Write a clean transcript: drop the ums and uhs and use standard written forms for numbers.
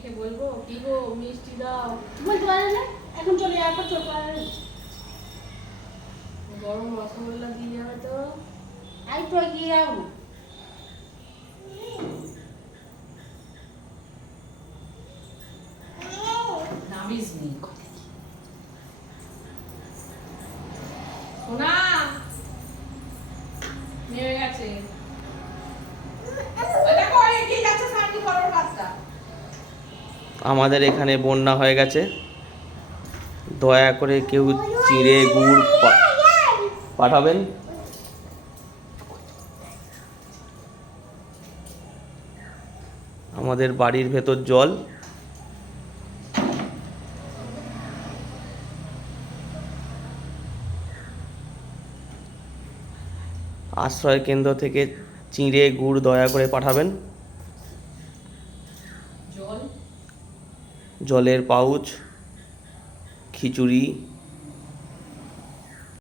খেয়ে বলবো কি গো মিষ্টি দাও, বলতে পারে না, এখন চলে যাওয়ার পর চলে পারে। গরম রসগোল্লা দিয়ে যাবে তো। আই তো এগিয়ে যাও না। নামিস নি সোনা নেমে গেছে। আমাদের এখানে বন্যা হয়ে গেছে, দয়া করে কেউ চিঁড়ে গুড় পাঠাবেন। আমাদের বাড়ির ভেতর জল। আশ্রয় কেন্দ্র থেকে চিঁড়ে গুড় দয়া করে পাঠাবেন। জল জলের পাউচ, খিচুড়ি,